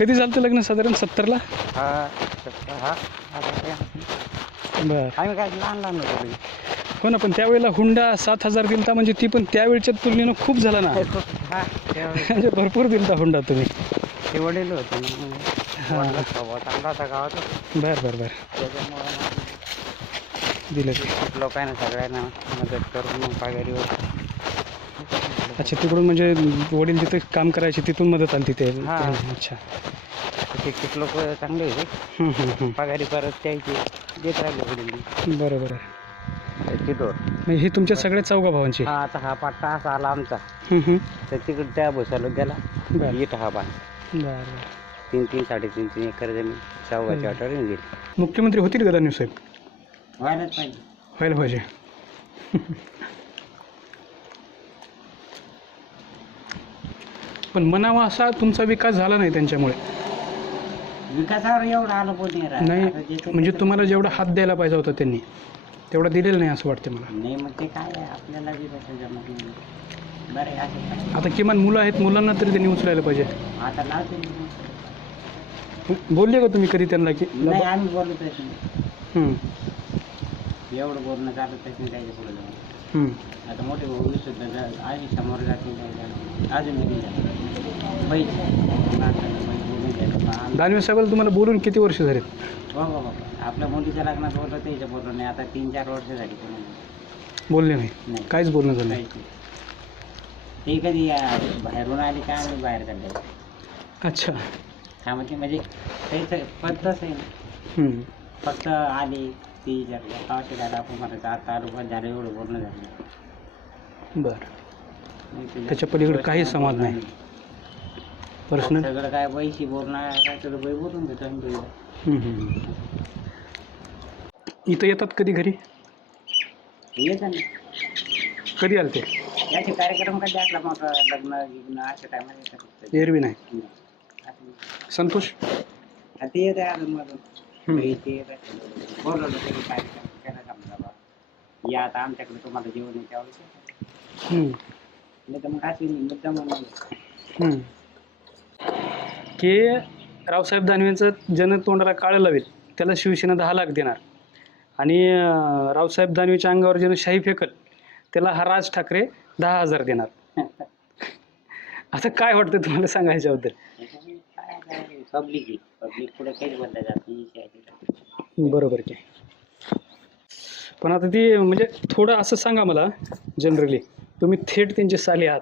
कधी झालं होतं लग्न साधारण सत्तरला? हा हा आता काय नाही. बरं आम्ही काय लहान लहान होतो. हो ना पण त्यावेळेला हुंडा सात हजार दिलता म्हणजे ती पण त्यावेळच्या तुलनेनं खूप झाला ना. हा म्हणजे भरपूर दिलता हुंडा तुम्ही. ते वडील होते ना वडिलांचा स्वभाव चांगला होता गावात. बरं बरं बरं. त्याच्यामुळे दिलं. ते मग लोकांना सगळ्यांना मदत करून मग पगारीवर अच्छा तिकडून म्हणजे वडील तिथे काम करायचे तिथून मदत आली तिथे? हा. अच्छा. शिक्षित लोक चांगले होते. हम्म, हम्म, हम्म. पगारी परत द्यायचे देत राहिले वडील. बरं बरं तिथं म्हणजे ही तुमच्या सगळ्या चौघा भावांची? हा आता हा पट्टा असा आला आमचा. हम्म, हम्म. तर तिकडे त्या बसायला गेला. बरं. इथं हा बरं बरं. तीन तीन साडेतीन तीन एकर जमीन. चौघाच्या वाटावर येऊन गेली. मुख्यमंत्री होतील का दानवे साहेब? व्हायलाच पाहिजे. व्हायला पाहिजे. पण म्हणावा असा तुमचा विकास झाला नाही त्यांच्यामुळे विकासावर एवढं आलं पण नाही राहिलं. आता नाही जे- म्हणजे तुम्हाला जेवढा हात द्यायला पाहिजे होता त्यांनी तेवढा दिलेला नाही असं वाटतं मला नाही मग ते काय आहे आपल्याला बी कसं जमत नाही बरं आहे, असं काय. आता किमान मुलं आहेत मुलांना तरी त्यांनी उचलायला पाहिजे आता लावते मी. बोलले का तुम्ही कधी त्यांना की नाही आम्ही बोललो तशी नाही. हम्म, एवढं बोलणं चालत तशी नाही त्याच्या पुढे जाऊन हम्म. आता मोठे भाऊ सुद्धा जा- आधी समोर जाते अजून जात. नाताला बोलून द्यायला. पण आम्ही- दानवे साहेबाला तुम्हाला बोलून किती वर्ष झाले हो हो हो. आपल्या मुलीच्या लग्नात बोललो त्याच्या बोललो नाही. आता तीन चार वर्ष झाली कोणी बोलले नाही. नाही. काहीच बोलणं झालं नाही. काहीच नाही. ते कधी अं, बाहेरून आली काय आम्ही बाहेर काढले? अच्छा. हा म्हणजे म्हणजे त्याचं पद्धत आहे हम्म. फक्त आली. ती विचारली कावशी झाला आपण मला आता तालुक्यात झालं एवढं बोलणं झालं. बरं. नाही त्याच्या पलीकडे काही संवाद नाही. पर्सनल सगळं काय पैसे बोलणार काय सगळं बाई बोलून देतो आम्ही. इथं येतात कधी घरी? येतं ना. कधी आले ते याचे कार्यक्रम कधी असला मोठा लग्न गिग्न अशा टायमाला येतात. फक्त. एरवी नाही. हम्म. असं- संतोष? हा, ते येते अजून मधून. ते. बोलवलं तरी कार्यक्रम केला समजा बा. या आता आमच्याकडे तुम्हाला जेवण येतात. हम्म. नाही तर मग अशी मुद्दा म्हणून हम्म. की रावसाहेब दानवेंचं जन तोंडाला काळं लावेल त्याला शिवसेना दहा लाख देणार आणि अं, रावसाहेब दानवेच्या अंगावर ज्यानं शाही फेकल त्याला हा राज ठाकरे दहा हजार देणार आता काय वाटतं तुम्हाला सांगायच्याबद्दल पब्लिक आहे पब्लिक पुढे काहीच जात नाही. बरोबर की. पण आता ती म्हणजे थोडं असं सांगा मला जनरली तुम्ही थेट त्यांचे साले आहात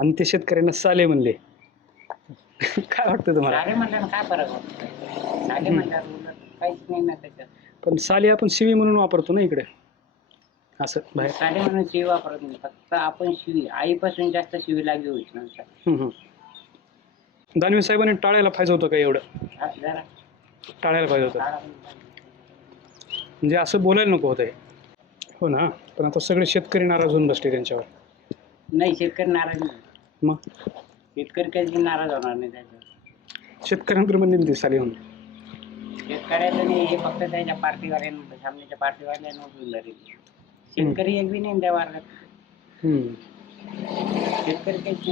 आणि ते शेतकऱ्यांना साले म्हणले. काय वाटतं तुम्हाला? म्हणल्यानं काय फरक होतो म्हणल्यावर उलट काहीच नाही ना त्याच्यात. पण साली आपण शिवी म्हणून वापरतो ना इकडे. असं बाहेर. साडे म्हणून शिवी वापरत नाही. फक्त आपण शिवी आईपासून जास्त शिवी लागली होती हम्म, हम्म. दानवे साहेबांनी टाळायला पाहिजे होतं का एवढं? जरा. टाळायला पाहिजे होतं. म्हणजे असं बोलायला नको होतं हे. हो ना? पण आता सगळे शेतकरी नाराज होऊन बसले त्यांच्यावर. नाही शेतकरी नाराज नाही. मग? शेतकरी कधी नाराज होणार नाही त्याच्यावर. शेतकऱ्यांकडे म्हणले ते साली म्हणून शेतकऱ्याचं नाही हे फक्त त्याच्या पार्टीवाल्यांना सामन्याच्या पार्टीवाल्यांना उचलून धरेल. शेतकरी एक बी नाही त्या वर्गात हम्म. शेतकरी काहीच नाही.